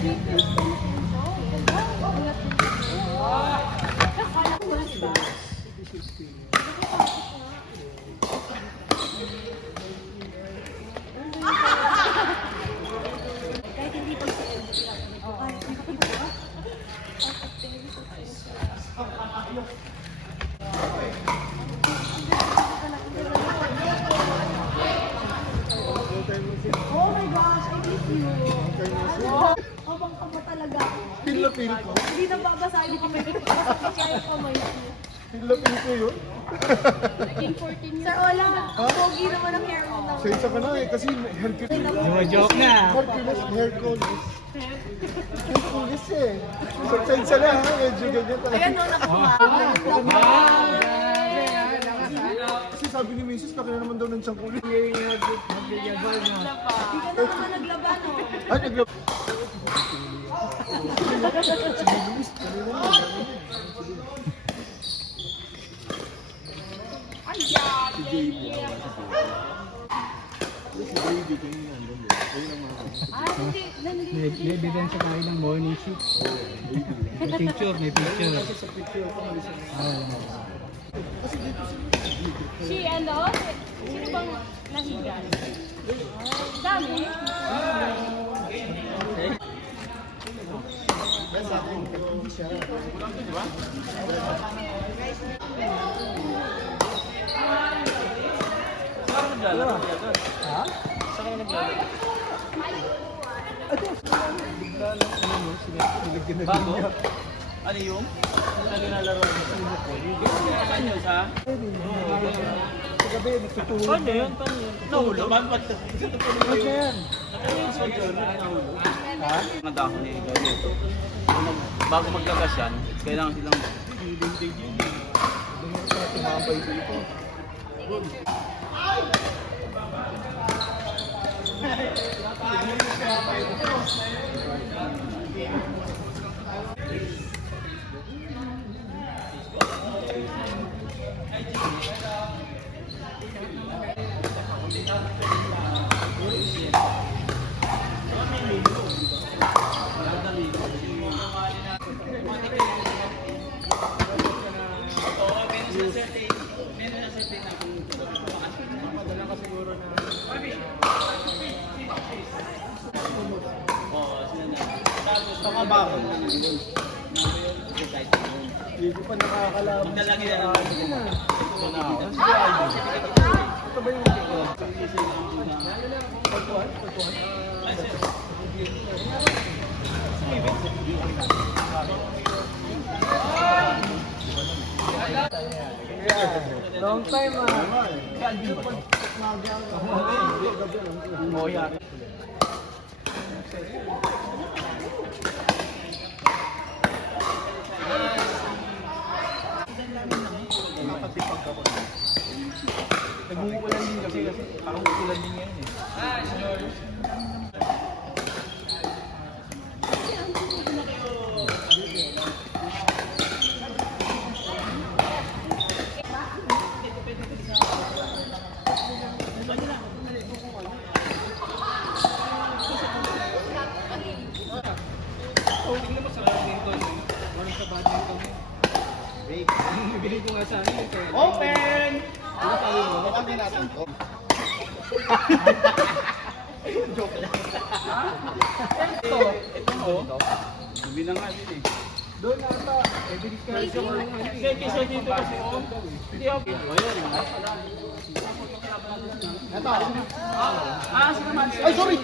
Oh my gosh, I miss you. Abang ka ba talaga? Feel na feel ko. Hindi na babasahin yung kamay ko. Kaya kamay ko. Feel na feel ko yun. Naging 14 years. Sir Ola, pogi naman ang hair mo na. Sensa ka na eh, kasi Hercules. Joke na. Hercules, Hercules. Hercules eh. So, sensa na ha, medyo ganyan talaga. Ayan no, nakuha. Kasi sabi ni Mrs. laki na naman daw ng siyang ulit. Hindi ka na naman naglaban no. Ay, naglap. May evidence tayo ng morning shoot. May picture, may picture. Si ano? Sino bang nahiga? Dami? Bago? Ano yung? Ano nalaro mo? Saan yun sa? Sa gabi, nagtutulog. Paano yun? Paano yun? Nahulog? Ano yan? Ha? Mga dahon ni ganito. Bago magkagas yan, kailangan silang Tumambay dito. pangabakon. Hindi ko pa nakakalaban. Magdalagi na lang. Ito ba yung pagkuhan? Long time Moya. Nag-uulan din kasi parang uulan din ngayon eh. Open! Open din natin to. Joke lang. Ito mo. Sabi na nga din eh. Doon ata, Sige, kasi dito kasi oh. Hindi ako. ito. Sige man. Ay, sorry.